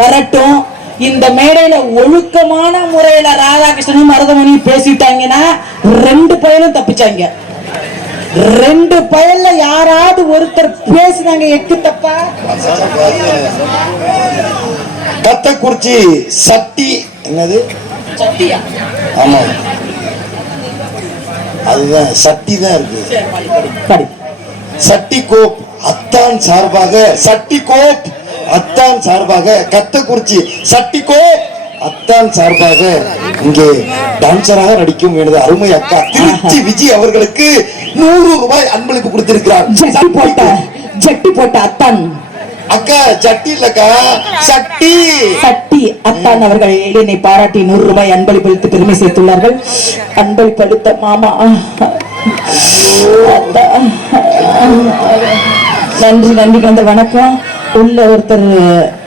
வரட்டும். இந்த மேடையில ஒழுக்கமான முறையில ராதாகிருஷ்ணனும் மருதமணியும் பேசிட்டாங்கன்னா 2 பயலும் தப்பிச்சாங்க. 2 பயல்ல யாராவது ஒருத்தர் பேசுனாங்க எக்கு தப்பா. கத்தக்குறிச்சி சட்டி என்னது சட்டியா? ஆமா அதுதான் சட்டி தான் இருக்கு. சட்டி கோப் அத்தான் சார்பாக சட்டி கோப் அத்தான் சார்பாக கத்தக்குறிச்சி சட்டி கோப் அத்தான் சார்பாக இங்கே டான்சராக நடிக்கும் எனது அருமை அக்கா திருச்சி விஜய் அவர்களுக்கு 100 ரூபாய் அன்பளிப்பு கொடுத்திருக்கிறார். ஜட்டி போட்ட அத்தான் அக்கா ஜட்டி இல்லக்கா சட்டி சட்டி அத்தான் அவர்கள் என்னை பாராட்டி 100 ரூபாய் அன்பளிப்பு பெருமை சேர்த்துள்ளார்கள். அன்பளிப்படுத்த மாமா நன்றி நன்றி கந்த வணக்கம். உள்ள ஒருத்தர்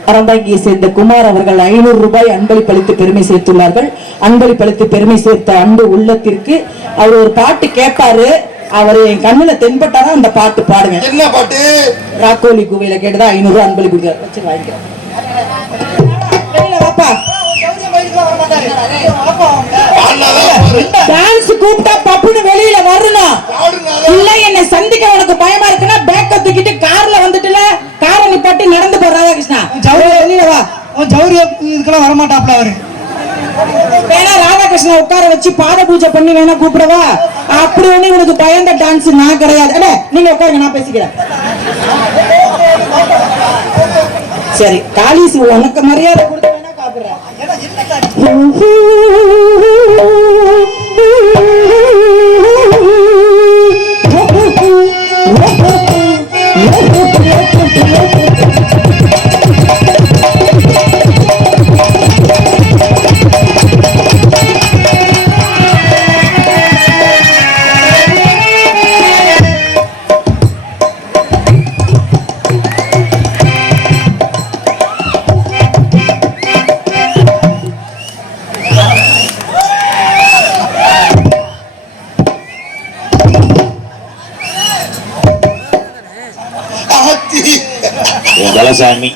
அறந்தாங்கியை சேர்ந்த குமார் அவர்கள் 500 ரூபாய் அன்பளிப்பளித்து பெருமை சேர்த்துள்ளார்கள். அன்பளிப்பளித்து பெருமை சேர்த்த அன்பு உள்ளத்திற்கு அவர் ஒரு பாட்டு கேட்பாரு. அவர் என் கண்ணுல தென்பட்டாதான் அந்த பாட்டு பாடுங்க. என்ன பாட்டு? ராக்கோலி குவையில கேட்டதா 500 ரூபாய் அன்பளிப்பு வச்சு வாங்கிக்க. டான்ஸ் கூப்பிட்டா பப்புன்னு வெளியில வரணும். இல்ல என்ன சந்திக்க உனக்கு பயமா இருக்குன்னா பேக்க தூக்கிட்டு கார்ல வந்துட்டுல காரை நிப்பாட்டி நடந்து போ. ராதாகிருஷ்ணா வெளியில வா. ஜவுரி இதுக்கெல்லாம் வரமாட்டாப்ல அவரு. வேணா ராதாகிருஷ்ணா உட்கார வச்சு பாத பூஜை பண்ணி வேணா கூப்பிடவா? அப்படி ஒண்ணு உனக்கு பயந்த டான்ஸ் நான் கிடையாது. நீங்க உட்காருங்க, நான் பேசிக்கிறேன். சரி காலிஸ் உனக்கு மரியாதை கொடுத்து வேணா காப்புறேன். சாமி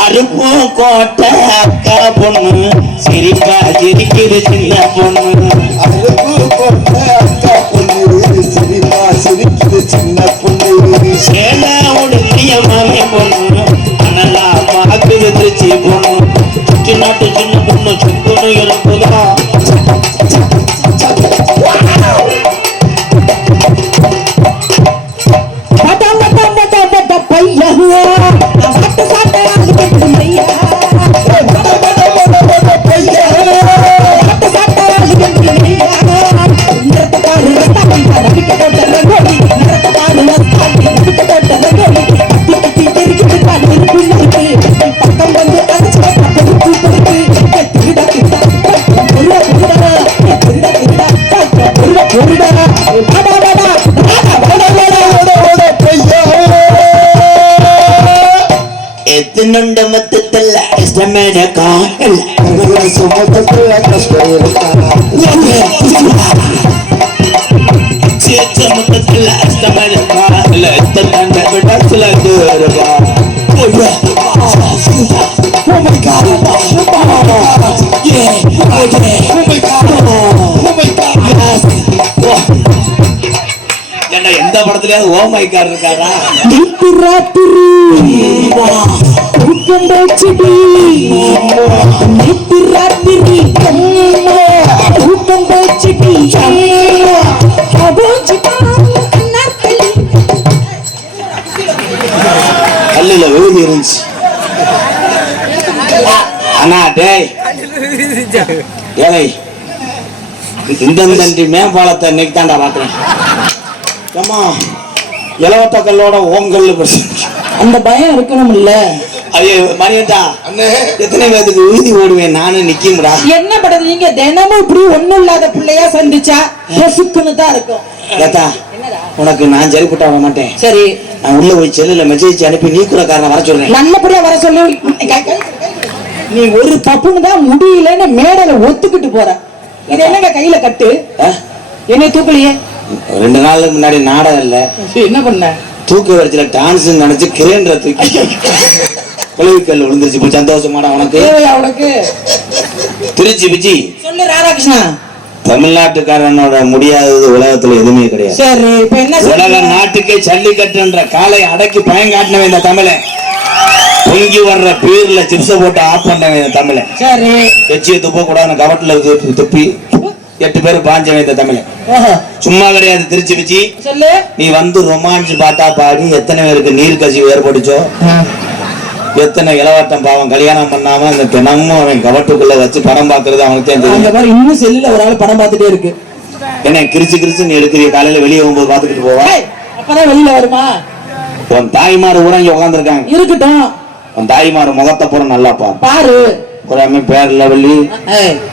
அருப்பு கோட்டை அக்கா பொண்ணு சிரிப்பா சிரிக்குது சின்ன பொண்ணு. அருப்பு கோட்டை அக்கா பொண்ணு சிரிப்பா சிரிக்குது சின்ன பொண்ணு. சேல உடுத்திய மாமி பொண்ணு அனலா பாக்குது திருச்சி பொண்ணு. சுற்றி நாட்டு சின்ன பொண்ணு சுக்குன்னு இருக்குதா. ఎత్తునుండ మొత్తల ఇష్టమైన కాయల సుమతల కష్టమైన చేత మొత్తల ఇష్టమైన కాయల ఎత్తునండ బిడ్డల దూరగా. Oh my God! Yeah! Oh my God! Oh my God! என்ன எந்த படத்துலயாவது ஓ மை காட் இருக்காரா? கல்லுல எழுதி இருந்துச்சு. அண்ணா டேய் ஏய் இந்த மேம்பாலத்தை இன்னைக்கு தாண்டா பாக்குறேன். ஏமா இலவட்ட கல்லோட ஓங்கல் அந்த பயம் இருக்கணும் இல்ல? ஐயோ மணியண்டா எத்தனை பேருக்கு உறுதி ஓடுவேன் நானும் நிக்கமுடா. என்ன பண்றது? நீங்க தினமும் இப்படி ஒண்ணும் இல்லாத பிள்ளையா சந்திச்சா பொசுக்குன்னு தான் இருக்கும். ஏத்தா உனக்கு நான் சரிப்பட்டு வர மாட்டேன். சரி நான் உள்ள போய் செல்லுல மெசேஜ் அனுப்பி நீ கூட காரணம் வர சொல்றேன். நல்லபடியா வர சொல்லு. நீ ஒரு தப்புன்னு தான் முடியலன்னு மேடையில ஒத்துக்கிட்டு போற. இது என்னங்க கையில கட்டு? என்ன தூக்கலையே? 2 நாளுக்கு முன்னாடி நாடகம் இல்ல என்ன பண்ண? தூக்க வரிசையில டான்ஸ் நினைச்சு கிரேண்டரை தூக்கி குளவிக்கல் விழுந்துருச்சு இப்போ சந்தோஷமாடா உனக்கு? தேவையா உனக்கு? திருச்சி பிச்சி சொல்லு ராதாகிருஷ்ணா. தமிழ்நாட்டுக்காரனோட முடியாதது உலகத்துல எதுவுமே கிடையாது. சரி, இப்ப என்ன உலக நாட்டுக்கே ஜல்லிக்கட்டுன்ற காலை அடக்கி பயங்காட்டினவன் இந்த தமிழன். பொங்கி வர்ற பீர்ல சிப்ஸ போட்டு ஆஃப் பண்ணவன் இந்த தமிழன். சரி, எச்சிய துப்ப கூடாது கவட்டில் இருக்கு துப்பி 8 பேர் பாஞ்சவன் இந்த தமிழன். சும்மா கிடையாது. திருச்சி பிச்சி சொல்லு. நீ வந்து ரொமான்ஸ் பாட்டா பாடி எத்தனை பேருக்கு நீர் கசிவு ஏற்பட்டுச்சோ, எத்தனை இளவட்டம் பாவம் கல்யாணம் பண்ணாம இந்த தினமும் அவன் கவட்டுக்குள்ள வச்சு படம் பாக்குறது அவனுக்கு தெரியும். அந்த மாதிரி இன்னும் செல்லுல ஒரு ஆள் படம் பார்த்துட்டே இருக்கு. என்ன கிரிச்சு நீ எடுக்கிற காலையில வெளியே போகும்போது பாத்துக்கிட்டு போவா? அப்பதான் வெளியில வருமா? உன் தாய்மார் ஊரா இங்க உட்காந்துருக்காங்க. இருக்கட்டும். உன் தாய்மார் முகத்தை பூரா நல்லா பாரு. ஒரு அம்மை பேர் லெவலி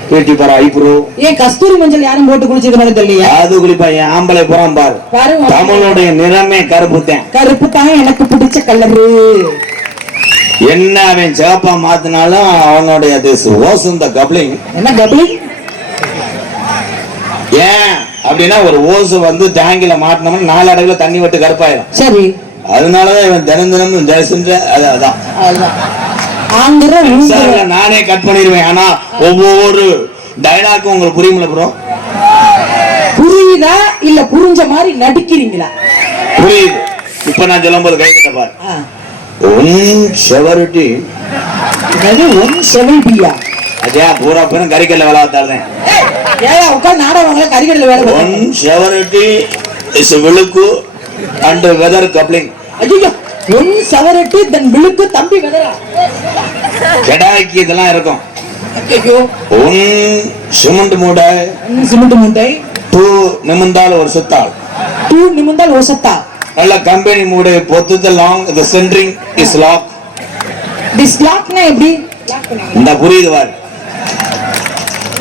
பேட்டி பாரு ஐப்ரோ. ஏன் கஸ்தூரி மஞ்சள் யாரும் போட்டு குளிச்சது மாதிரி தெரியலையா? அது குளிப்பா என் ஆம்பளை புறம் பாரு. தமிழுடைய நிறமே கருப்பு தான். கருப்பு தான் எனக்கு பிடிச்ச கலரு. என்ன அவன் சிவப்பா மாத்தினாலும் அவனுடைய ஓசுந்த கப்ளிங். என்ன கப்ளிங்? ஏன் அப்படின்னா ஒரு ஓசு வந்து டேங்கில மாட்டினோம்னா 4 அடகுல தண்ணி விட்டு கருப்பாயிரும். சரி, அதனாலதான் இவன் தினம் அதான் நானே கட் பண்ணிடுவேன். ஆனா ஒவ்வொரு டைலாக்கும் உங்களுக்கு புரியுமில்ல ப்ரோ? புரியுதா இல்ல புரிஞ்ச மாதிரி நடிக்கிறீங்களா? புரியுது. இப்ப நான் சொல்லும் போது கைகிட்ட பாரு. அஜயா பூரா பேரும் கறிக்கல்ல வேலை பார்த்தாருந்தேன். உட்காந்து நாடகம் கறிக்கல்ல வேலை விழுக்கு அண்ட் வெதர் கப்ளிங். ஐயோ, ஒன் சவரட்டு தன் விழுக்கு தம்பி வெதரா கெடாய்க்கு இதெல்லாம் இருக்கும். ஒன் சிமெண்ட் மூடை. சிமெண்ட் மூட்டை. 2 நிமிந்தால் ஒரு சுத்தாள். 2 நிமிந்தால் ஒரு சுத்தா. நல்ல கம்பெனி மூடை பொத்து long the centering is lock. This லாக்னா எப்படி? இந்த புரியுது பாரு.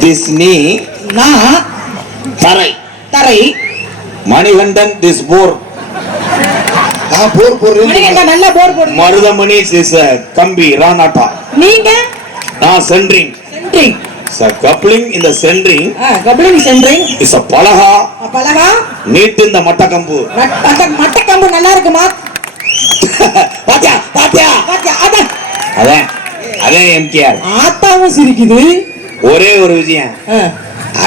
திஸ் நீ நான் தரை தரை. மணிகண்டன் திஸ் போர். போர் போடுறேன். மணிகண்டன் நல்ல போர் போடுறீங்க. மருதமணி இஸ் கம்பி ரானாட்டா. நீங்க நான் centring. Centring. So coupling in the centering. Coupling centering is a palaha. Palaha. Neat in the மட்டக்கம்பு. மட்டக்கம்பு நல்லா இருக்குமா? பாத்தியா பாத்தியா பாத்தியா அதான் அதான் எம்கேஆர். ஆத்தாவும் சிரிக்குது. ஒரே ஒரு விஷயம்,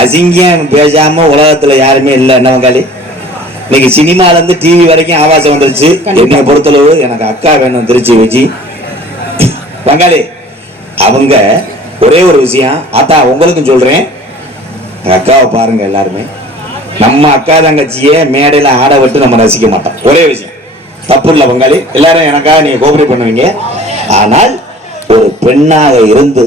அசிங்கம் பேசாம உலகத்துல யாருமே இல்ல. என்ன வங்காளி, இன்னைக்கு சினிமால இருந்து டிவி வரைக்கும் ஆபாசம் வந்துருச்சு. என்னை பொறுத்தளவு எனக்கு அக்கா வேணும் திருச்சி வச்சு வங்காளி. அவங்க ஒரே ஒரு விஷயம், ஆத்தா உங்களுக்கும் சொல்றேன், அக்காவை பாருங்க எல்லாருமே. நம்ம அக்கா தங்கச்சியே மேடையில ஆட விட்டு நம்ம ரசிக்க மாட்டோம். ஒரே விஷயம், தப்பு இல்ல பங்காளி, எல்லாரும் எனக்காக நீங்க கோஆபரேட் பண்ணுவீங்க. ஆனால் ஒரு பெண்ணாக இருந்து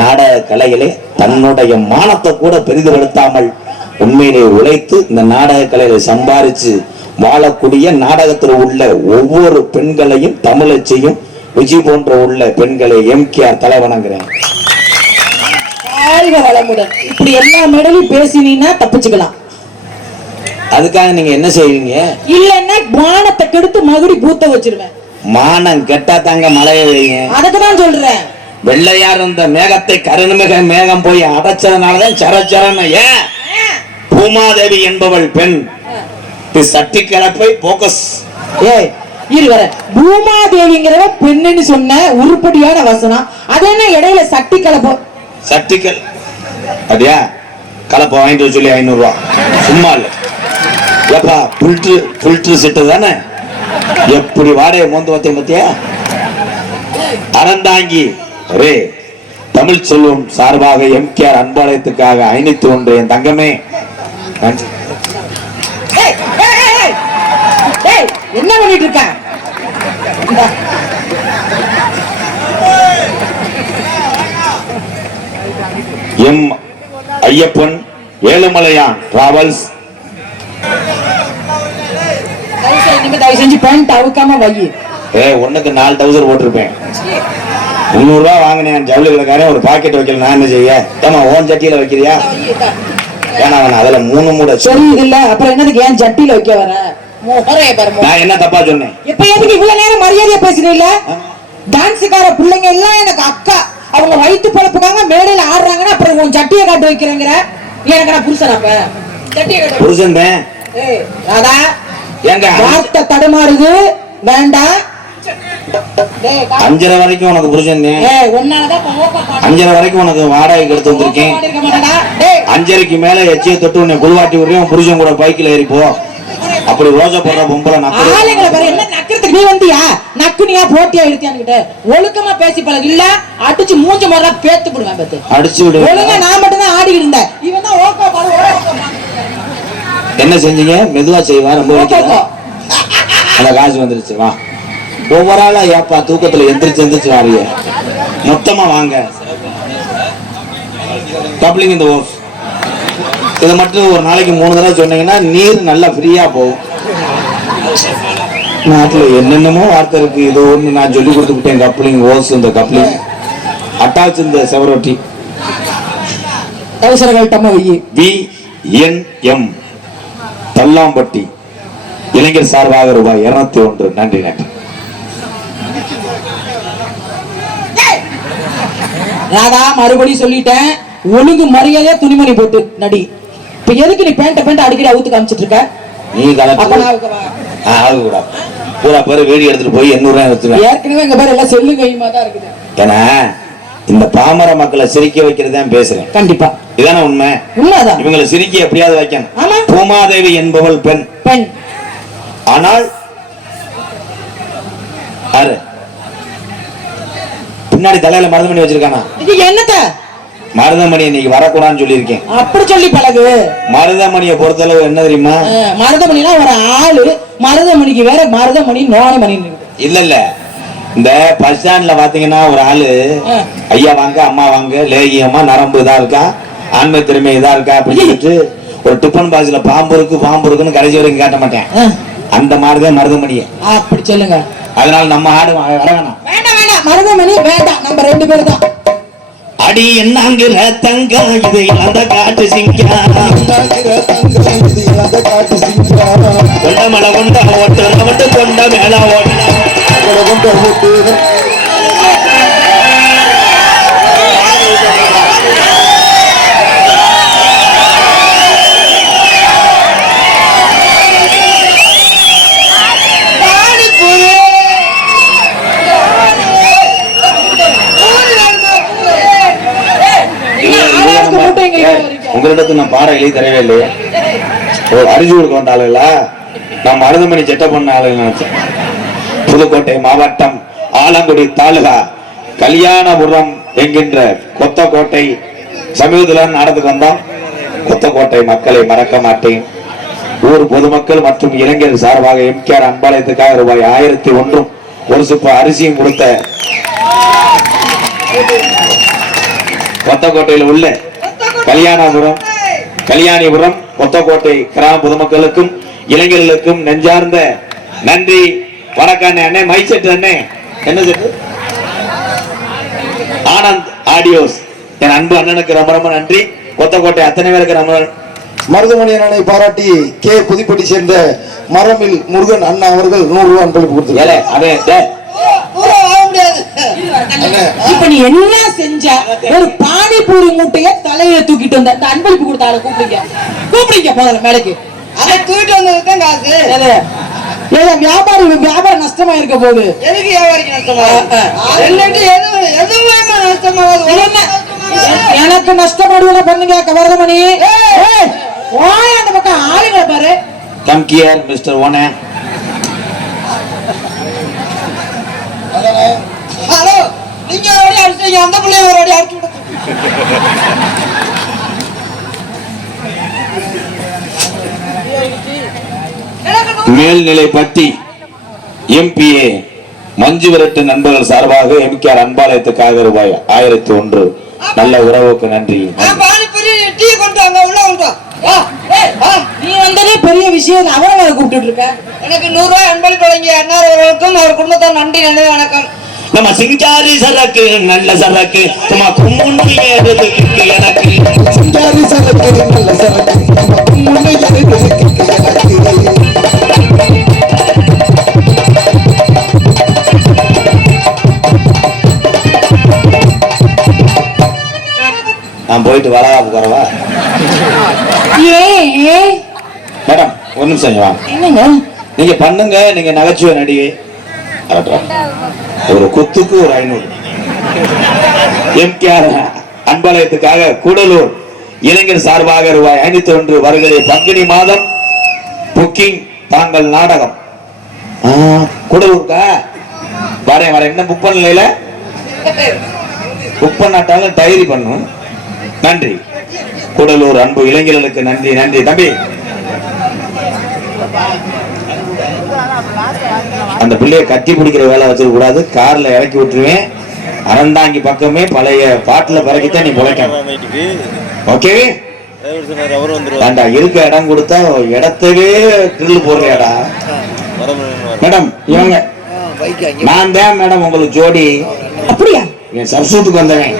நாடக கலையிலே தன்னுடைய மானத்தை கூட பெரிதுபடுத்தாமல் உண்மையிலே உழைத்து இந்த நாடக கலையில சம்பாரிச்சு வாழக்கூடிய நாடகத்தில் உள்ள ஒவ்வொரு பெண்களையும் தமிழச்சியும் விஜய் போன்ற உள்ள பெண்களை எம்கேஆர் தலைவணங்குறேன். இப்படி எல்லா மேடையும் பேசினீங்கன்னா தப்பிச்சுக்கலாம். அதுக்காக நீங்க என்ன செய்வீங்க? இல்லன்னா மானத்தை கெடுத்து மகுடி பூத்த வச்சிருவேன். மானம் கெட்டா தாங்க மழையை வைங்க. அதுக்குதான் சொல்றேன். வெள்ளையார் இந்த மேகத்தை கருணுமிக மேகம் போய் அடைச்சதுனாலதான் சரச்சரன்னு. ஏன் பூமாதேவி என்பவள் பெண் சட்டி கலப்பை போக்கஸ். பூமாதேவிங்கிறவ பெண்ணுன்னு சொன்ன உருப்படியான வசனம். அது என்ன இடையில சட்டி கலப்போ? சட்டிக்கல் அப்படியா? கலப்பை வாங்கிட்டு சொல்லி 500 ரூபா சும்மா இல்ல. ஏப்பா ஃபில்டர் செட்டு தானே, எப்படி வாடகை மோந்து வத்தேன் பத்தியா? அறந்தாங்கி ரே தமிழ் செல்வம் சார்பாக எம்கேஆர் அன்பாலயத்துக்காக 501 என் தங்கமே. என்ன பண்ணிட்டு இருக்க? M Ayyappan Ezhumalaiyan travels. தயவு செஞ்சு பேண்ட் அவுக்காம வை. ஒண்ணுக்கு 4000 போட்டிருப்பேன். 300 ரூபா வாங்கினேன் ஜவுளி கடைக்காரன். ஒரு பாக்கெட் வைக்கல, நான் என்ன செய்ய? ஏமா ஓன் சட்டியில வைக்கிறியா? ஏன்னா அதுல 3 மூடை தெரியுது இல்ல, அப்புறம் என்னதுக்கு ஏன் சட்டியில வைக்க வர? நான் என்ன தப்பா சொன்னேன்? இப்ப எதுக்கு இவ்வளவு நேரம் மரியாதையா பேசுறீங்க? டான்ஸுக்கார பிள்ளைங்க எல்லாம் எனக்கு அக்கா, அவங்க வயிற்று பழப்புக்காக மேடையில ஆடுறாங்கன்னா அப்புறம் உன் சட்டியை காட்டு வைக்கிறேங்கிற. எனக்கு நான் புருஷன், அப்ப சட்டியை காட்டு புருஷன் ராதா. எங்க வார்த்தை தடுமாறுது, வேண்டாம். டேய், காசு. 5:30 வரைக்கும் உனக்கு புருஷன் ஏய், உன்னாலதான் இப்ப ஓப்பா பாடு. 5:30 வரைக்கும் உனக்கு வாடகைக்கு எடுத்து வந்திருக்கேன். ஓப்பா பாடிருக்க மாட்டேடா. டேய், 5:30க்கு மேல எச்சிய தொட்டு உன்னை குளிவாட்டி விடுறேன். உன் புருஷன் கூட பைக்கில் ஏறிப்போ. அப்படி ரோஜா போடுற பொம்பளை நக்கரு. ஆளுங்களை பாரு, என்ன நக்கிறதுக்கு நீ வந்தியா? நக்குனியா போட்டியா எடுத்தியான்னு ஒழுக்கமா பேசி பழகு. இல்ல அடிச்சு மூஞ்ச மாதிரி பேத்து போடுவேன். பேத்து அடிச்சு விடு. ஒழுங்கா நான் மட்டும் தான் ஆடிக்கிட்டு இருந்தேன். இவன் தான் ஓப்பா பாடு, ஓப்பா பாடு. என்ன செஞ்சீங்க? மெதுவா செய்வா. ரொம்ப வைக்கிறா. அந்த காசு வந்துருச்சு. வா, ஒவ்வொரு ஆளா ஏப்பா தூக்கத்துல எந்திரிச்சு வாரிய. மொத்தமா வாங்க. கப்ளிங் இந்த ஓஃப் இதை மட்டும் ஒரு நாளைக்கு 3 தடவை சொன்னீங்கன்னா நீர் நல்லா ஃப்ரீயா போகும். நாட்டுல என்னென்னமோ வார்த்தை இருக்கு. இது ஒண்ணு நான் சொல்லி கொடுத்துக்கிட்டேன். கப்ளிங் ஓஸ், இந்த கப்ளிங் அட்டாச், இந்த செவரொட்டி. BNM தல்லாம்பட்டி இளைஞர் சார்பாக ரூபாய் 201. நன்றி நன்றி. ராதா, மறுபடியும் சொல்லிட்டேன், ஒழுங்கு மரியாதையா துணிமணி போட்டு நடி. இப்ப எதுக்கு நீ பேண்ட அடிக்கடி அவுத்து காமிச்சிட்டு இருக்க? நீ பூரா பேரு வீடியோ எடுத்துட்டு போய் 800 ரூபாய் எடுத்துருவேன். ஏற்கனவே எங்க பேர் எல்லாம் செல்லு கையுமா தான் இருக்குது. ஏன்னா இந்த பாமர மக்களை சிரிக்க வைக்கிறதான் பேசுறேன். கண்டிப்பா இதான உண்மை. உண்மைதான். இவங்களை சிரிக்க எப்படியாவது வைக்கணும். ஆமா. பூமாதேவி என்பவள் பெண். ஆனால் யாரு பின்னாடி தலையில மருதமணி வச்சிருக்கானா? இது என்னத்த? மருதமணி இன்னைக்கு வரக்கூடாதுன்னு சொல்லியிருக்கேன். அப்படி சொல்லி பழகு. மருதமணியை பொறுத்தளவு என்ன தெரியுமா? மருதமணினா ஒரு ஆளு. மருதமணிக்கு வேற மருதமணி நோனமணி இல்ல. இந்த பஸ் ஸ்டாண்ட்ல பாத்தீங்கன்னா ஒரு ஆளு ஐயா வாங்க, அம்மா வாங்க, லேகியமா நரம்பு இதா இருக்கா, ஆண்மை திறமை இதா இருக்கா அப்படின்னு சொல்லிட்டு ஒரு டிஃபன் பாக்ஸ்ல பாம்பு இருக்குன்னு கடைசி வரைக்கும் காட்ட மாட்டேன். அந்த மாதிரிதான் மருதமணியை. அப்படி சொல்லுங்க. அதனால நம்ம ஆடு வர வேணாம். வேண்டாம், மருதமணி வேண்டாம். நம்ம 2 பேரும் தான். அடி என்னங்கிற தங்கம் இது அந்த காட்டு சிங்கா, கொண்ட மலை கொண்ட ஓட்டு நமட்டு கொண்ட மேல ஓட்டு. உங்களிடத்து நான் பாறை எழுதி தரவே இல்லையே. ஒரு அரிசி கொடுக்க வந்த ஆளுங்களா? நான் மருதமணி செட்ட பண்ண ஆளுங்க நினைச்சேன். புதுக்கோட்டை மாவட்டம் ஆலங்குடி தாலுகா கல்யாணபுரம் என்கின்ற கொத்தக்கோட்டை சமீபத்தில் நடந்துக்கு வந்தோம். கொத்தக்கோட்டை மக்களை மறக்க மாட்டேன். ஊர் பொதுமக்கள் மற்றும் இளைஞர் சார்பாக எம்கேஆர் அன்பாலயத்துக்காக ரூபாய் 1001 ஒரு சுப்ப அரிசியும் கொடுத்த கொத்தக்கோட்டையில் உள்ள கல்யாணிபுரம் கொத்தக்கோட்டை கிராம பொதுமக்களுக்கும் இளைஞர்களுக்கும் நெஞ்சார்ந்த நன்றி. வணக்கம் அண்ணே. மை செட் அண்ணே. என்ன செட்டு? ஆனந்த் ஆடியோஸ். என் அன்பு அண்ணனுக்கு ரொம்ப ரொம்ப நன்றி. கொத்தக்கோட்டை அத்தனை பேருக்கு நம்ம மருதமணி அண்ணனை பாராட்டி கே புதுப்பட்டி சேர்ந்த மரமில் முருகன் அண்ணா அவர்கள் 100 ரூபாய் அன்பளிப்பு கொடுத்தாரு. இப்ப நீ என்ன செஞ்ச? ஒரு பானிபூரி மூட்டைய தலையில தூக்கிட்டு வந்த அந்த அன்பளிப்பு கொடுத்தால கூப்பிடுங்க போதல மேலைக்கு. அதை தூக்கிட்டு வந்ததுதான் காசு. வியாபாரம் நஷ்டமா இருக்க போகுது. எதுக்கு வியாபாரிக்கு நஷ்டமா? எனக்கு நஷ்டப்படுவதை பண்ணுங்க. கவர்தமணி அந்த பக்கம் ஆளுங்களை பாரு. கம் ஹியர் மிஸ்டர் ஓனே. ஹலோ, நீங்க ஒரு அடி அடிச்சீங்க, அந்த பிள்ளைய ஒரு அடி அடிச்சு விடுங்க. மேல்நிலைப்பட்டி MPA மஞ்சு விரட்டு நண்பர்கள் சார்பாக எம்கேஆர் அன்பாலயத்துக்காக ரூபாய் 1001. நல்ல உறவுக்கு நன்றி. நீ வந்ததே பெரிய விஷயம். அவரை கூப்பிட்டு இருக்க. எனக்கு 100 ரூபாய் அன்பளிப்பு வழங்கிய அண்ணாவர்களுக்கும் அவர் குடும்பத்தார் நன்றி. நன்றி, வணக்கம். நம்ம சிங்காரி சரக்கு நல்ல சரக்கு சும்மா கும்முன்னு ஏறுதுக்கு எனக்கு. சிங்காரி சரக்கு நல்ல சரக்கு சும்மா கும்முன்னு ஏறுதுக்கு எனக்கு. நான் போயிட்டு வரவா போறவா? மேடம் ஒரு நிமிஷம் வாங்க. என்னங்க நீங்க பண்ணுங்க. நீங்க நகைச்சுவை நடிகை. ஒரு குத்துக்கு ஒரு 500. எம்கேஆர் அன்பலயத்துக்காக கூடலூர் இளைஞர் சார்பாக ரூபாய் 501 வருகிற பங்குனி மாதம் புக்கிங் தாங்கள் நாடகம். கூடலூர்க்கா வரேன் இன்னும் புக் பண்ணல, புக் பண்ணாட்டாலும் டைரி பண்ணும். நன்றி கூடலூர் அன்பு இளைஞர்களுக்கு நன்றி. நன்றி தம்பி. அந்த பிள்ளைய கட்டி பிடிக்கிற வேலை வச்சிருக்க கூடாது, கார்ல இறக்கி விட்டுருவேன். அறந்தாங்கி பக்கமே பழைய பாட்டுல பிறகுத்தான் நீ பிழைக்கணும். ஓகே வேண்டா, இருக்க இடம் கொடுத்தா இடத்தவே ட்ரில் போடுறியாடா. மேடம் இவங்க நான் தான் மேடம் உங்களுக்கு ஜோடி. அப்படியா? என் சப்சூட்டுக்கு வந்தவன்.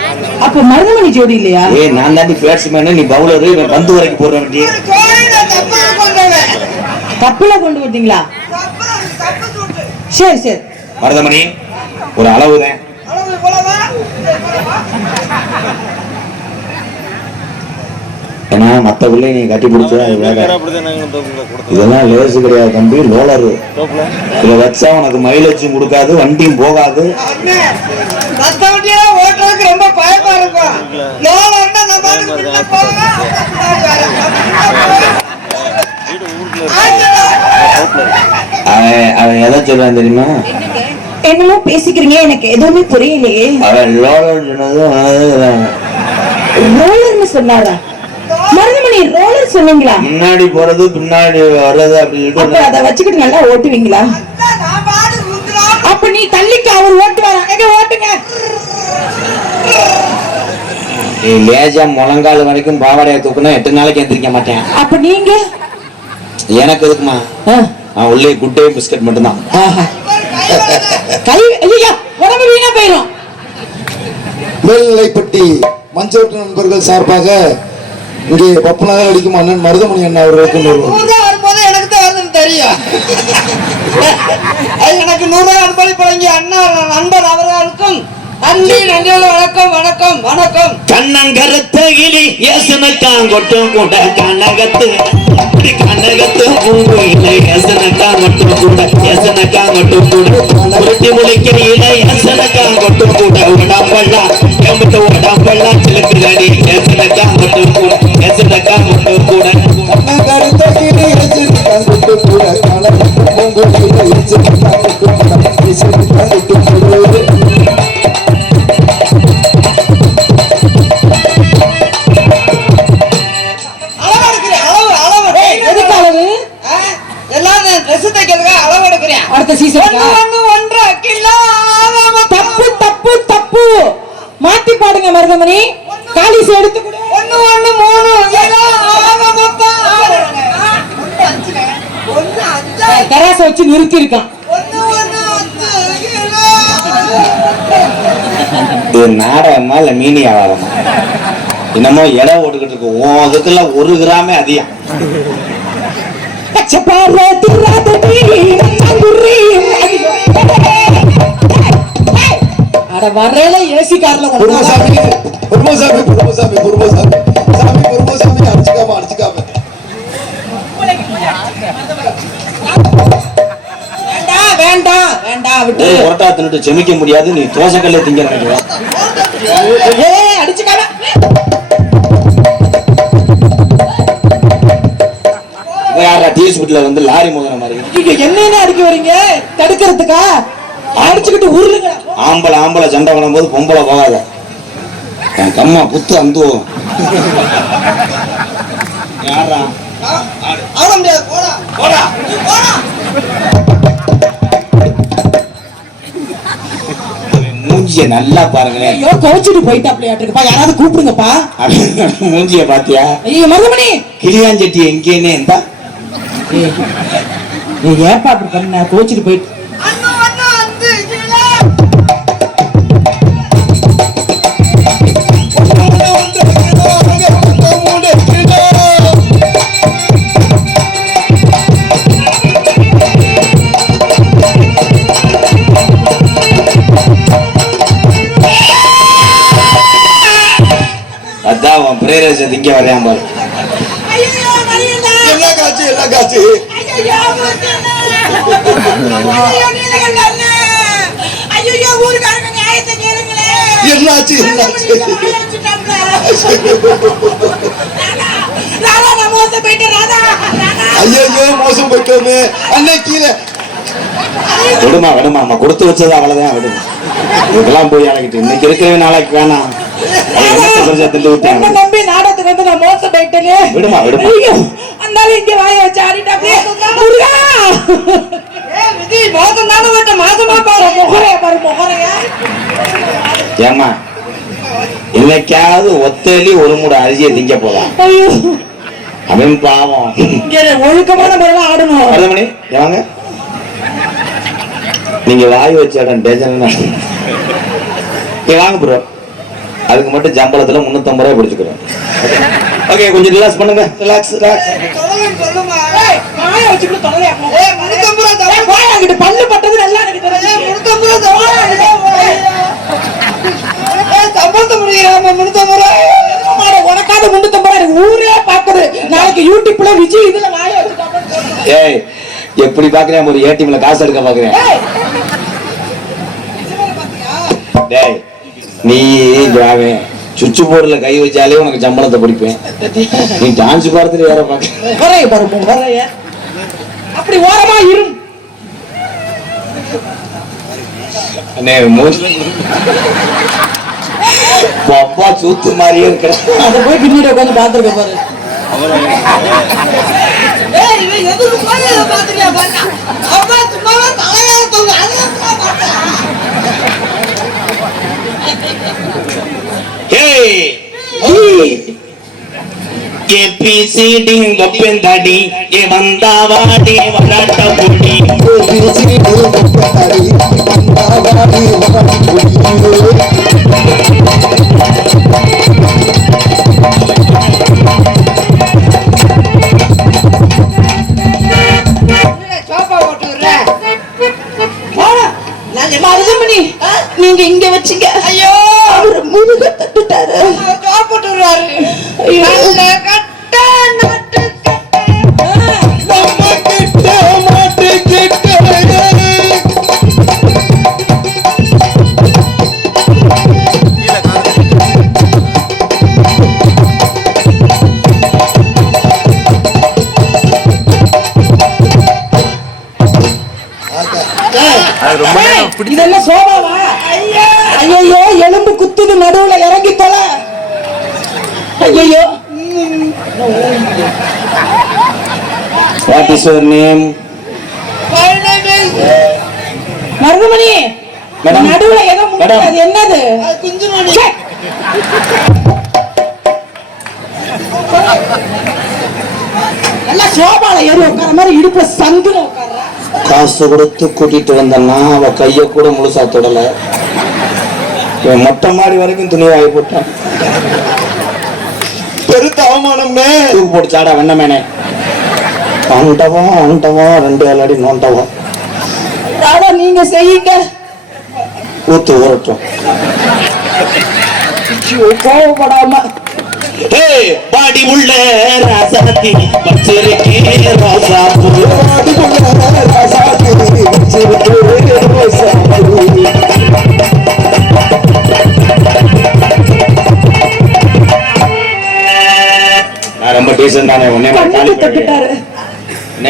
அப்ப மருதமணி ஜோடி இல்லையா? நான் தான் பேட்ஸ்மேன், நீ பவுலரு, இவன் பந்து வரைக்கும் போடுற வேண்டிய. கப்பல கொண்டு வந்தீங்களா? சரி சரி. மருதமணி ஒரு அளவுதான். ஏன்னா மத்த பிள்ளை நீ கட்டி பிடிச்சா இதெல்லாம் லேசு கிடையாது தம்பி. லோலரு இதை வச்சா உனக்கு மைலேஜும் கொடுக்காது, வண்டியும் போகாது. ரொம்ப பயமா இருக்கும். அவன் எதை சொல்றான் தெரியுமா? என்னமோ பேசிக்கிறீங்க, எனக்கு எதுவுமே புரியலையே. அவன் லோலர் ரோலர்னு சொன்னாரா? மருதமணி ரோலர் சொன்னீங்களா? முன்னாடி போறது பின்னாடி வர்றது அப்படி அதை வச்சுக்கிட்டு நல்லா ஓட்டுவீங்களா? அப்ப நீ தள்ளிக்கு அவர் ஓட்டுவாரா? எங்க ஓட்டுங்க. லேஜா முழங்கால் வரைக்கும் பாவாடையை தூக்குனா 8 நாளைக்கு எந்திரிக்க மாட்டேன். அப்ப நீங்க எனக்கு எதுக்குமா? நான் உள்ளே குட்டே பிஸ்கட் மட்டும்தான். கை ஐயா உடம்பு வீணா போயிடும். மேல்நிலைப்பட்டி மஞ்சோட்டு நண்பர்கள் சார்பாக இங்கே பப்பனாக அடிக்கும் அண்ணன் மருதமணி அண்ணா அவர்களுக்கு வரும்போது எனக்கு தான் வருதுன்னு தெரியும். எனக்கு 100 அன்பளிப்பு வழங்கிய அண்ணா நண்பர் அவர்களுக்கும் நன்றி. நன்றி. வணக்கம் வணக்கம் வணக்கம். கண்ணங்கரத்தகிலி ஏசனக்காங்கொட்டும் கூட கனகத்து கனகத்து பூங்குயில ஏசனக்காங்கொட்டும் கூட ஏசனக்காங்கொட்டும் கூட உருட்டி முளைக்கையில ஏசனக்காங்கொட்டும் கூட உடம்பல்லா எம்பிட்டு உடம்பல்லா சிலுக்குதடி ஏசனக்காங்கொட்டும் கூட ஏசனக்காங்கொட்டும் கூட கண்ணங்கரத்தகிலி ஏசனக்காங்கொட்டும் கூட கனகத்து பூங்குயில ஏசனக்காங்கொட்டும் கூட அடுத்த சீசன் தப்பு தப்பு தப்பு மாத்தி பாடுங்க மருதமணி. காலிஸ் எடுத்து 1 1 3 கராச வச்சு நிறுத்தி இருக்கான். இது நாடகமா இல்ல மீனி வியாபாரமா? என்னமோ இடம் ஓட்டுக்கிட்டு இருக்கு. அதுக்கெல்லாம் 1 கிராமே அதிகம். வரல ஏசி கார்ல வேண்டாம் வேண்டாம் விட்டு புரட்டா தின்னுட்டு செமிக்க முடியாது. நீ தோசைக்கல்ல திங்க அடிச்சுக்காம வந்து லாரி மோதின மாதிரி என்ன அடிக்க வரீங்க? தடுக்கிறதுக்கா? அடிச்சுக்கிட்டு உருளுங்க. ஆம்பளை சண்டை பண்ணும்போது பொம்பளை போகாத. என் கம்மா புத்து அந்துவோம். மூஞ்சிய நல்லா பாருங்களேன். கோச்சிட்டு போயிட்டாப்லையாட்டுப்பா. யாராவது கூப்பிடுங்கப்பா. மூஞ்சிய பாத்தியா? ஐயோ மருதமணி கிளியாஞ்சட்டி எங்கேன்னு இருந்தா நீ ஏப்பா அப்படி பண்ண? கோச்சிட்டு போயிட்டு அதான் உன் பிரேரேஜ திங்க வரையாம பாரு. என்னாச்சு என்னாச்சு ஐயோ மோசம் போயிட்டோமே அண்ணே கீழே விடுமா விடுமா நம்ம கொடுத்து வச்சது அவ்வளவுதான் விடுமா இதெல்லாம் போய் அழைக்கிட்டு இன்னைக்கு இருக்கிற நாளைக்கு வேணாம் நம்பி நாடகத்துக்கு வந்து நான் மோசம் போயிட்டேனே விடுமா விடுமா அந்தாலும் இங்க வாய வச்சு ஆடிட்டாப்லே முருகா விஜய் மோசம் தானே விட்ட மாசமா பாரு முகரையா ஏமா இன்னைக்காவது ஒத்தலி ஒரு மூட அரிசியை திங்க போலாம் ஐயோ அவன் பாவம் ஒழுக்கமான முறையில ஆடணும் மருதமணி வாங்க நீங்க வாய் வச்சாடன் டேஷன் வாங்க ப்ரோ அதுக்கு மட்டும் ஜம்பளத்துல 350 ரூபாய் பிடிச்சுக்கிறோம் ஓகே கொஞ்சம் ரிலாக்ஸ் பண்ணுங்க ரிலாக்ஸ் பல்லு பட்டது நல்லா உனக்காக 350 ரூபாய் ஊரே பாக்குது நாளைக்கு யூடியூப்ல விஜய் இதுல வாய வச்சு ஏய் எப்படி பாக்குறேன் ஒரு ஏடிஎம்ல காசு எடுக்க பாக்குறேன் டேய் நீ ஜாவே சுவிட்ச் போர்டுல கை வச்சாலே உனக்கு சம்பளத்தை பிடிப்பேன் நீ டான்ஸ் பாடத்துல வேற பாக்க அப்படி ஓரமா இரு அப்பா சூத்து மாதிரியே இருக்கிற அதை போய் பின்னாடி உட்காந்து பாத்துருக்க பாரு ABCD ஒப்பந்தடி ஏ வந்தாவாடி வராட்ட பொடி ABCD ஒப்பந்தடி வந்தாவாடி வராட்ட பொடி நீங்க இங்க வச்சீங்க ஐயோ அவர் முருக தட்டுட்டாரு போட்டு விடுறாரு இதெல்லாம் சோபாவா ஐயோ எலும்பு குத்துது நடுவுல இறங்கி தொல ஐயோ What is your name? Maruthamani madam நடுவுல ஏதோ அது என்னது குஞ்சுமணி நல்லா சோபால ஏறி உட்கார மாதிரி இடுப்புல சங்குல உட்கார்றா காசு கொடுத்து கூட்டிட்டு வந்தன்னா அவ கைய கூட முழுசா தொடல மொட்டை மாடி வரைக்கும் துணி வாங்கி போட்டான் பெருத்த அவமானம்னே தூக்கு போட்டு சாடா வெண்ணமேனே அண்டவம் 2 அடி நோண்டவம் நீங்க செய்யுங்க ஊத்து ஊரட்டும் கோவப்படாம பாடி உள்ள ராசாத்தி பச்சரிக்கே ரோசா பாடி உள்ள ராசாத்தி பச்சரிக்கே ரோசா நான் ரொம்ப டீசன்ட் தானே உன்னை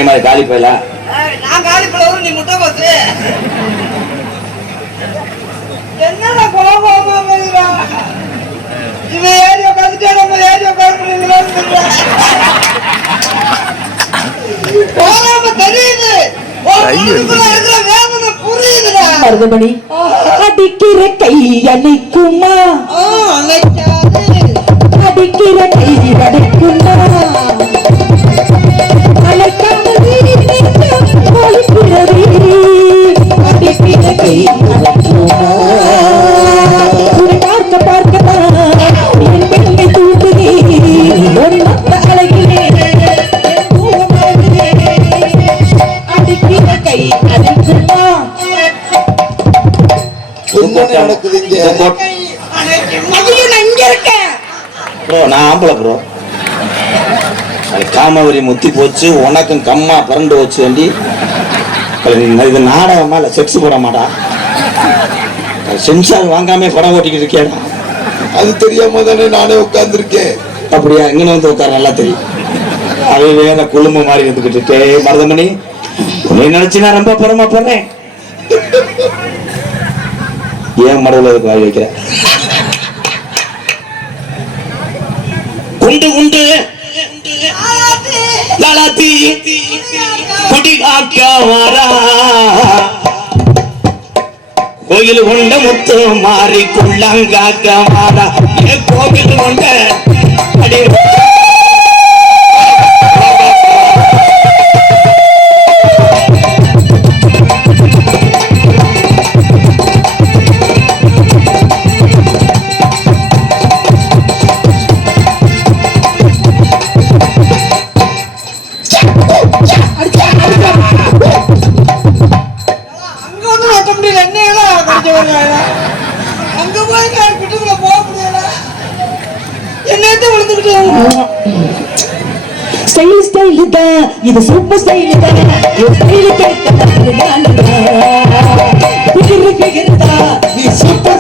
மாதிரி காலி போயில நான் காலி போல நீ முட்டை பாத்து என்னடா கோபமா வருவா இவன் ஏறி உட்காந்துட்டா நம்ம ஏறி உட்காந்து தெரியுது மருதமணி அடிக்கிற கை அணைக்குமா அடிக்கிற கை அடைக்குமா அழைக்காமல் அடிக்கிற கை அணைக்குமா பார்க்க பார்க்கத்தான் என் பெண்ணை தூண்டுதே ஒரு மத்த அழகிலே அடிக்கிற கை அணைக்குமா நடக்குது இங்க இருக்கேன் ப்ரோ நான் ஆம்பளை ப்ரோ காமவரி முத்தி போச்சு உனக்கும் கம்மா பறந்து வச்சு வேண்டி இது நாடகமா இல்ல செக்ஸ் போட மாட்டா சென்சார் வாங்காம படம் ஓட்டிக்கிட்டு இருக்கேடா அது தெரியாம தானே நானே உட்கார்ந்துருக்கேன். அப்படியா? இங்க வந்து உட்கார, நல்லா தெரியும். அவன் வேற குழும மாதிரி இருந்துகிட்டு, மருதமணி உன்னை நினைச்சு நான் ரொம்ப பெருமைப்படுறேன். ஏன் மடவுல அதுக்கு வாய் வைக்கிற? குண்டு குண்டு லலதி குடி காக்கா வாரா கோயில் கொண்ட முத்து மாறி குள்ளங்காக்க மாறா கோவில் கொண்ட அடி இது சூப்பர் ஸ்டைல் தான். நீ சூப்பர்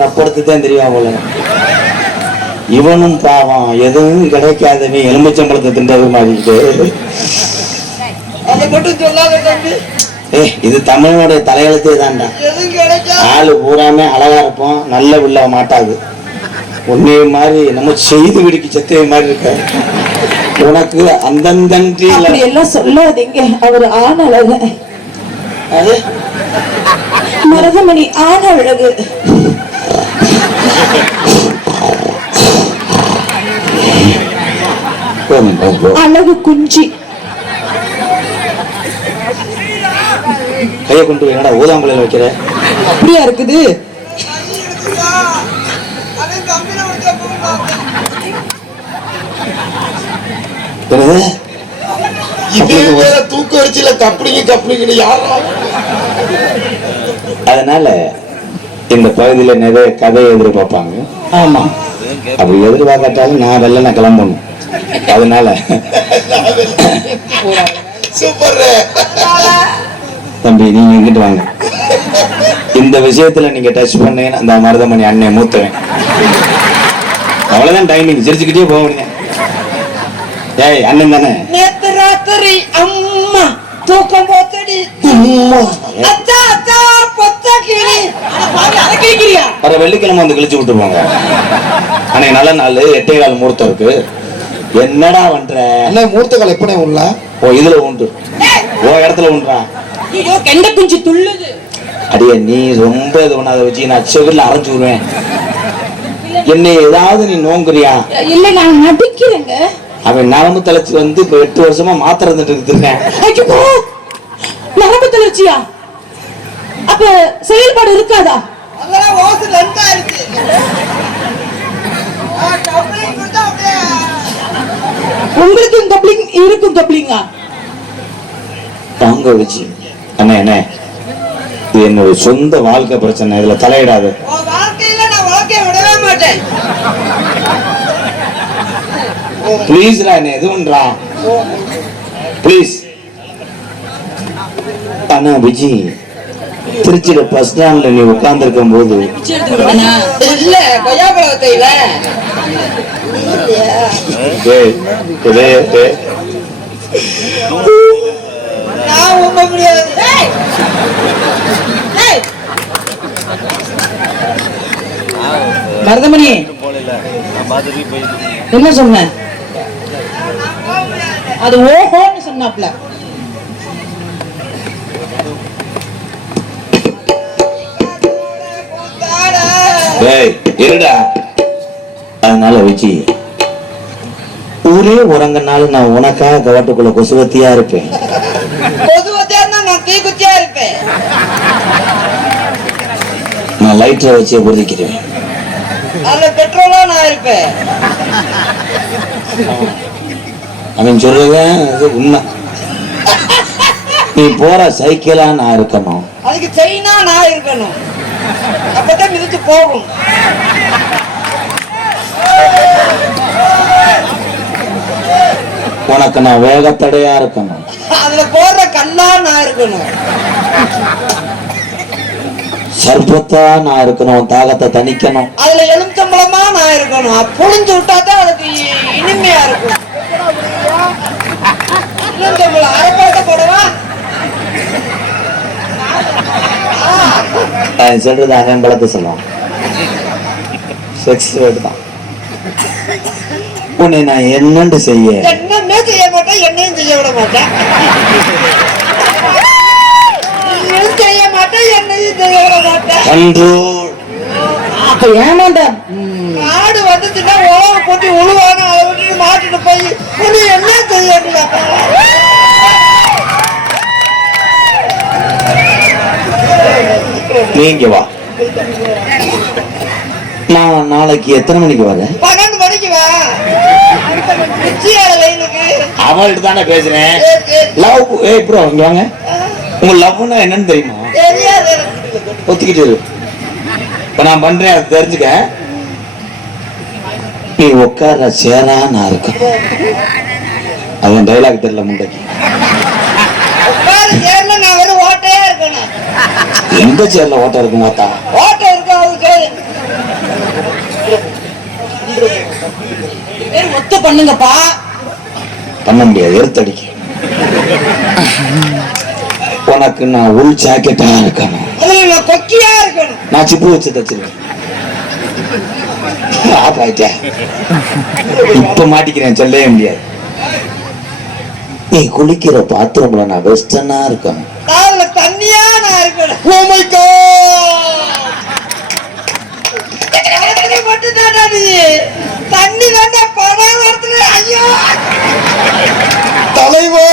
ரப்படுத்துதான் தெரியும் போல. இவனும் பாவம், எதுவும் கிடைக்காதவே எலுமிச்சம்பழத்தை தின்றது மாதிரி. இது தமிழனுடைய தலையெழுத்தே தான்டா. ஆளு பூராமே அழகா இருப்போம், நல்ல உள்ள மாட்டாது. உன்னே மாதிரி நம்ம செய்து விடுக்கு செத்தே மாதிரி இருக்க. உனக்கு அந்தந்தன்றி எல்லாம் சொல்லாதீங்க. அவர் ஆண் அழகு. அது மருதமணி ஆண் அழகு. அழகு குஞ்சி. கைய கொண்டு என்னடா ஊதாம்பலையில வைக்கிற? அப்படியா இருக்குது? தூக்க வச்சுல கப்பலிங்க கப்பலிங்க யாரா? அதனால இந்த பகுதியில நிறைய கதையை எதிர்பார்ப்பாங்க. ஆமா, அப்படி எதிர்பார்க்காட்டாலும் நான் வெள்ளன கிளம்பணும். அதனால தம்பி நீங்க இங்கிட்டு வாங்க. இந்த விஷயத்துல நீங்க டச் பண்ணீங்கன்னா அந்த மருதமணி அண்ணன் மூத்தவன். அவ்வளவுதான் டைமிங். சிரிச்சுக்கிட்டே போக முடியும். ஏய் அண்ணன் தானே? நேத்து ராத்திரி அம்மா தூக்கம் போத்தடி அத்தா அத்தா பொத்த கிளி கிளிக்கிறியா? வர வெள்ளிக்கிழமை வந்து கிழிச்சு விட்டுருவாங்க. அன்னைக்கு நல்ல நாள், 8:15 முகூர்த்தம் இருக்கு. என்னடா பண்ற? முகூர்த்த கால எப்பனே உள்ள? ஓ இதுல உண்டு, ஓ இடத்துல உண்டா? ஐயோ கெண்ட குஞ்சு துள்ளுது. அடியே நீ ரொம்ப இது பண்ணாத வச்சு நான் செவில அரைஞ்சு விடுவேன். என்னை ஏதாவது நீ நோங்குறியா? இல்ல நான் நடிக்கிறேங்க. அவன் நரம்பு தளர்ச்சி வந்து இப்ப 8 வருஷமா மாத்திரை இருந்துட்டு இருக்கேன். நரம்பு தளர்ச்சியா? அப்ப செயல்பாடு இருக்காதா? அதெல்லாம் ஓசு லண்டா இருக்கு. உங்களுக்கும் கப்ளிங் இருக்கும். கப்ளிங்கா தாங்க வச்சு அண்ணே அண்ணே இது என்னோட சொந்த வாழ்க்கை பிரச்சனை, இதுல தலையிடாது. வாழ்க்கையில நான் வாழ்க்கைய விடவே மாட்டேன். பிளீஸ்ரா என்ன எதுவும்ன்றா பிளீஸ். அண்ணா விஜி, திருச்சியில பஸ் ஸ்டாண்ட்ல நீ உட்கார்ந்து இருக்கும் போது இல்ல கொய்யா பழத்தையில நான் உண்மை முடியாது. மருதமணி என்ன சொன்ன? அது ஓஹோன்னு சொன்னாப்ல. இருடா. அதனால வச்சு ஊரே உறங்கனாலும் நான் உனக்காக கவாட்டுக்குள்ள கொசுவத்தியா இருப்பேன். கொசுவத்தியா நான் தீக்குச்சியா இருப்பேன். நான் லைட்டரை வச்சு பொருதிக்கிறேன். அதுல பெட்ரோலா நான் இருப்பேன். அவன் சொல்றத உண்மை. நீ போற சைக்கிளா நான் இருக்கணும். அதுக்கு செயினா நான் இருக்கணும். அப்பதான் மிதிச்சு போகும். உனக்கு நான் வேகத்தடையா இருக்கணும். அதுல போடுற கல்லா நான் இருக்கணும். சர்பத்தா நான் இருக்கணும். தாகத்தை தணிக்கணும். அதுல எலுமிச்சம்பழமா நான் இருக்கணும். புழிஞ்சு விட்டாதான் அதுக்கு இனிமையா இருக்கும். எலுமிச்சம்பழம் அரைப்பாட்ட போடவா? சொல்றது அவன் பழத்தை சொல்லுவான். செக்ஸ் வேர்டு தான். உன்னை நான் என்னண்டு செய்ய? என்னமே செய்ய மாட்டேன். என்னையும் செய்ய விட மாட்டேன். செய்ய மாட்டேன். என்னையும் செய்ய விட மாட்டேன். அப்ப ஏமாந்த காடு வந்துச்சுன்னா உழவு போட்டு உழுவானு அதை விட்டுட்டு மாட்டிட்டு போய் உன்னை என்ன செய்ய? நீங்க வா. நான் நாளைக்கு எத்தனை மணிக்கு வரேன்? 12 மணிக்கு வா. அவள்கிட்ட தானே பேசுறேன். லவ் ப்ரோ இங்க வாங்க. உங்க லவ்னா என்னன்னு தெரியுமா? ஒத்துக்கிட்டு இரு. இப்ப நான் பண்றேன், அது தெரிஞ்சுக்க. நீ உட்கார சேரா நான் இருக்கேன். அவன் டைலாக் தெரியல முண்டைக்கு. எந்த சேர்ல ஓட்ட இருக்கு மாத்தா? ஓட்ட இருக்கு. ஒத்து பண்ணுங்கப்பா. பண்ண முடியாது, எடுத்தடிக்க. உனக்கு நான் உள் ஜாக்கெட்டா இருக்கணும். கொக்கியா இருக்கணும். நான் சிப்பு வச்சு தச்சிருக்கேன். இப்ப மாட்டிக்கிறேன், சொல்லவே முடியாது. நீ குளிக்கிற பாத்ரூம்ல நான் வெஸ்டர்னா இருக்கணும். தண்ணியா நான் இருக்கணும். ஓ மை காட், தண்ணி தானே பணம் வரத்துல. ஐயோ தலைவா,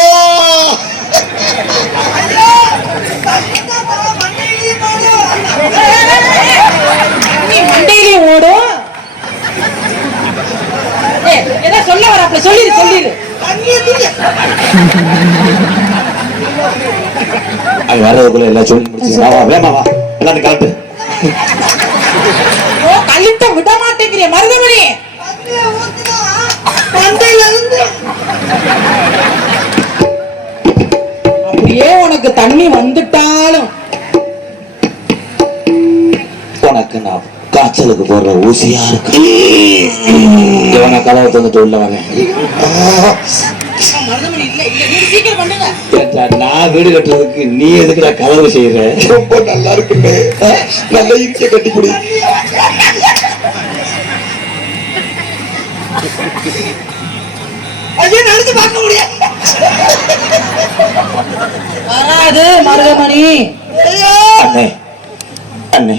மண்டையிலையும் ஓடும். என்ன சொல்ல வர? சொல்லிரு. அது வர்றதுக்குள்ள எல்லாம் சொல்லி முடிச்சு எல்லாத்தையும் கலட்டு. கழித்த விட மாட்டேங்கிறிய மருதமணி. அப்படியே உனக்கு தண்ணி வந்துட்டாலும் உனக்கு நான் காய்ச்சலுக்கு போடுற ஊசியா இருக்கு. இவனை கதவை தந்துட்டு உள்ள வரேன். நான் வீடு கட்டுறதுக்கு நீ எதுக்கு நான் கதவு செய்யற? ரொம்ப நல்லா இருக்குன்னு நல்ல இருக்க கட்டி குடி. ஐயோ நடந்து பார்க்க முடியாது. வராது மருதமணி. அண்ணே அண்ணே,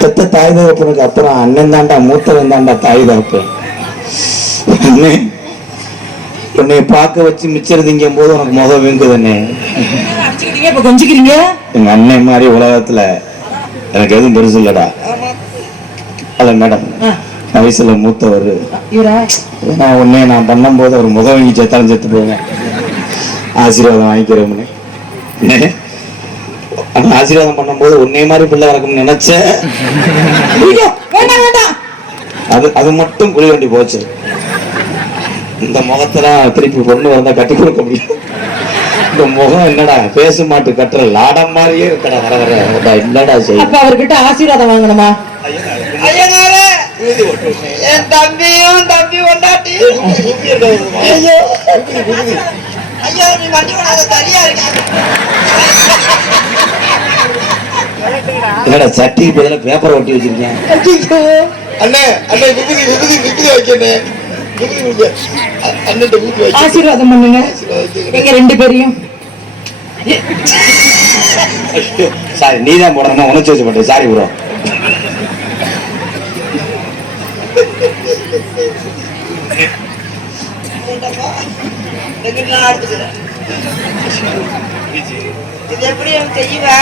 பெத்த தாய் தகப்பனுக்கு அப்புறம் அண்ணன் தாண்டா மூத்தவன் தாண்டா தாய் தகப்பன். அண்ணே, உன்னை பார்க்க வச்சு மிச்சர் திங்கும் போது உனக்கு முகம் வீங்குதுண்ணே. இப்ப கொஞ்சிக்கிறீங்க. எங்க அண்ணன் மாதிரி உலகத்துல எனக்கு எதுவும் பெருசு இல்லடா. அல்ல மேடம், வயசுல மூத்தவர். உன்னை நான் பண்ணும் போது ஒரு முகம் வாங்கி சேர்த்தாலும் சேர்த்து போவேன். ஆசீர்வாதம் வாங்கிக்கிறோம்னு. ஆசீர்வாதம் பண்ணும் போது உன்னை மாதிரி பிள்ளை வளர்க்கணும்னு நினைச்சேன். அது மட்டும் குழி வண்டி போச்சு. இந்த முகத்தெல்லாம் திருப்பி பொண்ணு வந்தா கட்டி கொடுக்க முடியும். இந்த முகம் என்னடா பேச மாட்டு கட்டுற லாடம் மாதிரியே இருக்கடா. வர வர என்னடா செய்ய? அப்ப அவர்கிட்ட ஆசீர்வாதம் வாங்கணுமா? ஐயனாரே, என் தம்பியும் தம்பி கொண்டாட்டி. ஐயோ ஐயோ, நீ மண்டி கொண்டாத சரியா இருக்க. என்னடா சட்டிக்கு பதில பேப்பர் ஒட்டி வச்சிருக்கேன். அண்ணே அண்ணே, விபூதி விபூதி விபூதி வைக்கணும். ஆசீர்வாதம் பண்ணுங்க எங்க ரெண்டு பேரையும். சாரி, நீதான் போடணும். உணர்ச்சி வச்சு பண்ற. Sorry bro. இது எப்படி செய்வா?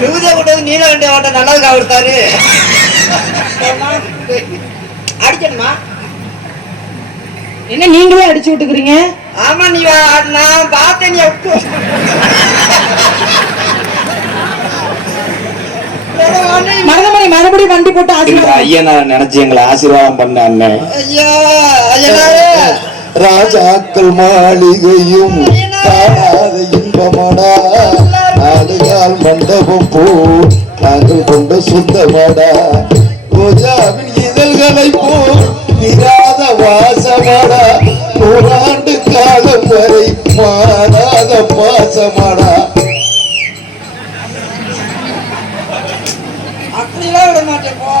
விபூதியை கொண்டு நீலகண்ட ஓட்ட நல்லது காவிடுத்தாரு. அடிக்கணுமா? என்ன நீங்களே அடிச்சு விட்டுக்கிறீங்க? ஆமா நீ நான் பார்த்தேன் நீ விட்டு மருதமணி மறுபடியும் வண்டி போட்டு இந்த ஆசீர்வாதம். ஐயனார் நினைச்சு எங்களை ஆசீர்வாதம் பண்ண அண்ணன். ஐயா ஐயனாரே ராஜாக்கள் மாளிகையும் காணாத இன்பமடா, நாடுகால் மண்டபம் போ நாங்கள் கொண்ட சொந்தமடா, ரோஜாவின் இதழ்களை போல் நிராத வாசமடா, நூறாண்டு காலம் வரை மாறாத பாசமடா. அப்படிலாம் விட மாட்டேன் போ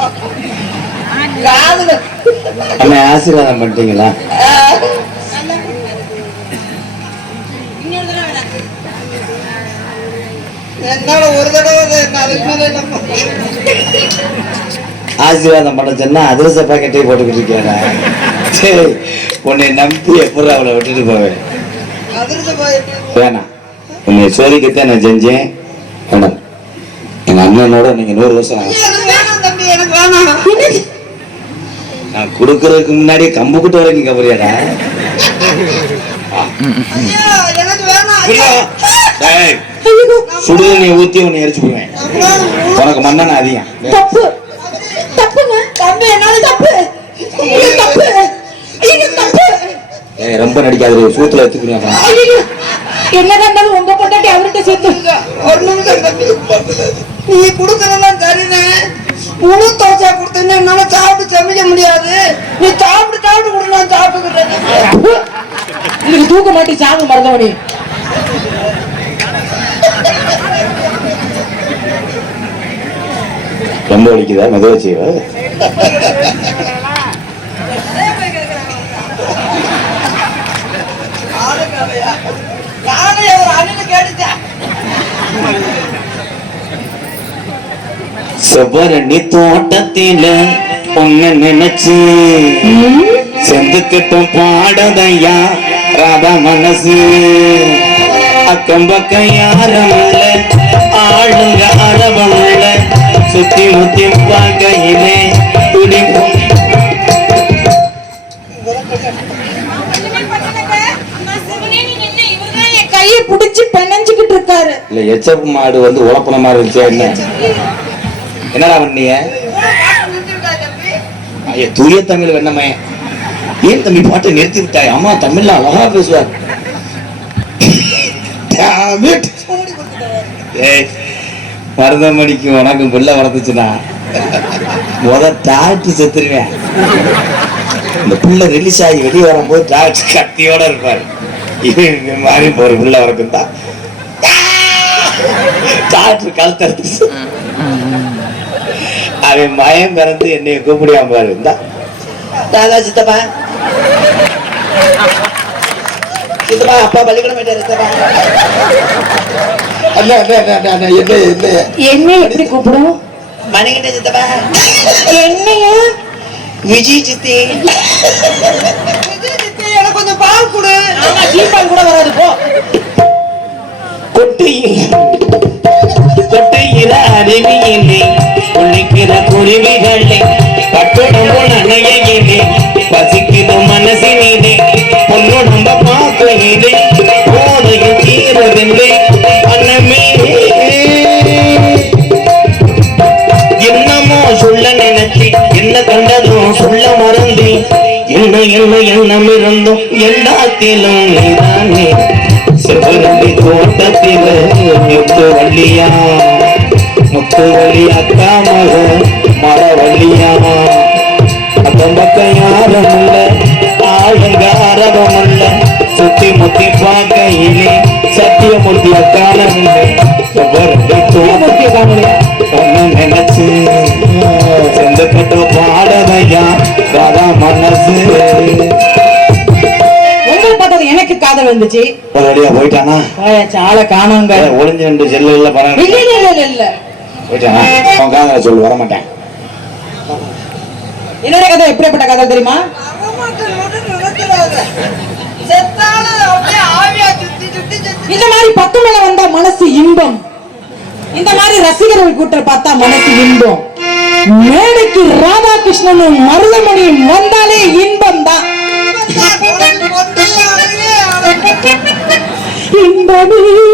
காதுல அண்ணன் ஆசீர்வாதம் பண்ணிட்டீங்களா? என்னால ஒரு தடவை அதுக்கு மேல நம்ம ஆசீர்வாதம் பண்ண சொன்னா அதிரச பாக்கெட்டே போட்டுக்கிட்டு இருக்கேடா. சரி, உன்னை நம்பி எப்படி அவளை விட்டுட்டு போவேன்? அதிர்ந்து போயிட்டு வேணாம், உன்னை சோதிக்கத்தான் நான் செஞ்சேன். வேணாம், எங்க அண்ணனோட நீங்க 100 வருஷம் எனக்கு வேணாம் தம்பி, எனக்கு வேணாம். நான் கொடுக்கறதுக்கு முன்னாடியே கம்பு கிட்ட வரைக்கும் கபரியாடா. ஐயா, எனக்கு வேணாம். டேய், சுடுதண்ணி ஊத்தி உன்னை எரிச்சு போடுவேன். உனக்கு மண்ணெண்ண அதிகம். தப்பு தப்புங்க தம்பி என்னால தப்பு இது தப்பு இது தப்பு. ஏய், ரொம்ப நடிக்காது, சூத்துல எடுத்துக்கிறேன். ஐயோ, என்னதான் இருந்தாலும் உங்க பொண்டாட்டி அவர்கிட்ட சேர்த்து. ஒரு நிமிஷம் தம்பி, நீ கொடுக்கறதெல்லாம் தருனே, முழு தோசை கொடுத்தேன்னு என்னால சாப்பிட்டு சமைக்க முடியாது. நீ சாப்பிட்டு சாப்பிட்டு கொடு, நான் சாப்பிட்டுக்கிறேன். இன்னைக்கு தூக்க மாட்டி சாவு மருதமணி. ரொம்ப வலிக்குதா? மெதுவா செய்வ. நானே ஒரு அணில கேட்டுட்டேன். செவ்வரணி தோட்டத்தில பொண்ணு நினைச்சு செந்துக்கிட்டும் பாடதையா ராதா மனசு. அக்கம் பக்கம் யாரும் இல்ல, ஆளுங்க அளவம் இல்ல, சுத்தி முத்தி பார்க்கையிலே துடிக்கும். கையை புடிச்சு பெனஞ்சுக்கிட்டு இருக்காரு. இல்ல எச்சப்பு மாடு வந்து உழப்பன மாதிரி இருந்துச்சா என்ன? என்னடா பண்ணிய? ஐயா, தூய தமிழ் வேணமே. ஏன் தம்பி பாட்டை நிறுத்தி விட்டாய்? அம்மா தமிழ்ல அழகா பேசுவார். ஏய், மருதமணிக்கு உனக்கு பிள்ளை வளர்த்துச்சுனா டாக்டர் செத்துருவேன். இந்த பிள்ளை ரிலீஸ் ஆகி வெளியே வரும்போது டாக்டர் கத்தியோட இருப்பாரு. இது மாதிரி ஒரு பிள்ளை வளர்க்கும் தான் டாக்டர் கழுத்தறுத்து அவன் மயம் பிறந்து என்னைய கூப்பிடியாம பாரு. இருந்தா தாதா சித்தப்பா சித்தப்பா, அப்பா பள்ளிக்கூடம் போயிட்டாரு சித்தப்பா. அண்ணா அண்ணா அண்ணா அண்ணா, என்ன என்ன என்ன எப்படி கூப்பிடும்? மணிக்கிட்ட சித்தப்பா. என்னையா? விஜய் சித்தி. விஜய் சித்தி, எனக்கு கொஞ்சம் பால் கொடு. ஆமா, சீப்பால் கூட வராது போ. கொட்டையில அருவியிலே குளிக்கிற குருவிகளே, பட்டுடம்பு நனையிலே பசிக்கிற மனசினிலே, பொன்னுடம்ப பார்க்கையிலே போதையில் தீரவில்லை அன்னமே. என்னமோ சொல்ல நினைச்சி என்ன கண்டதும் சொல்ல மறந்தே, என்ன என்ன எண்ணம் இருந்தும் எல்லாத்திலும் நீதானே. செவ்வரண்டி தோட்டத்தில முத்து வள்ளியா, முத்து வள்ளி அக்கா மக மரவள்ளியா. அக்கம் பக்கம் யாரும் இல்ல, ஆளுங்க அரவம் இல்ல, சுத்தி முத்தி பார்க்கையிலே சத்தியமூர்த்தி அக்காலம் இல்லை. செவ்வரண்டி தோட்டத்திய காணலையா ஒன்னு நினைச்சு செந்துக்கிட்டு பாடதையா ராதா மனசு. உங்களை பார்த்தது எனக்கு காதல் வந்துச்சு. ஒரு அடியா போயிட்டானா? ஆளை காணோங்க. ஒளிஞ்சு ரெண்டு செல்லுல படம் இல்ல இல்ல இல்ல இல்ல போயிட்டானா? அவன் காதல சொல்லு, வரமாட்டேன். என்னோட கதை எப்படிப்பட்ட கதை தெரியுமா? வரமாட்டேன் மட்டும் நினைக்கிறாங்க. செத்தாலும் அப்படியே ஆவியா சுத்தி சுத்தி சுத்தி. இந்த மாதிரி பக்கம் மேல வந்தா மனசு இன்பம். இந்த மாதிரி ரசிகர்கள் கூட்டம் பார்த்தா மனசு இன்பம். மேடைக்கு ராதாகிருஷ்ணனும் மருதமணியும் வந்தாலே இன்பம் தான். மணி